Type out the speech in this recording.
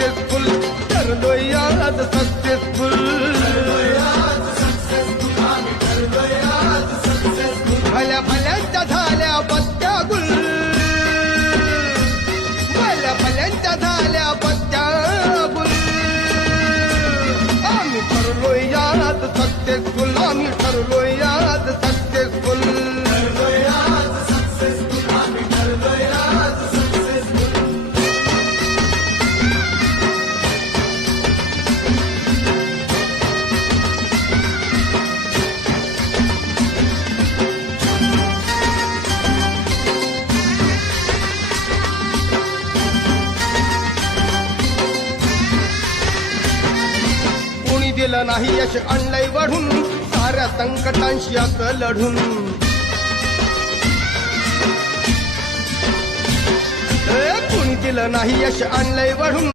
successful ठरलोय आज successful भल्या भल्यांच्या झाल्या पत्त्या गुल भल्या भल्यांच्या झाल्या पत्त्या गुल आम्ही ठरलोय आज सक्सेसफुल आम्ही ठरलोय आज सक्सेसफुल दिलं नाही यश आणलंय वाढून साऱ्या संकटांशी असं लढून कुणी दिलं नाही यश आणलंय वाढून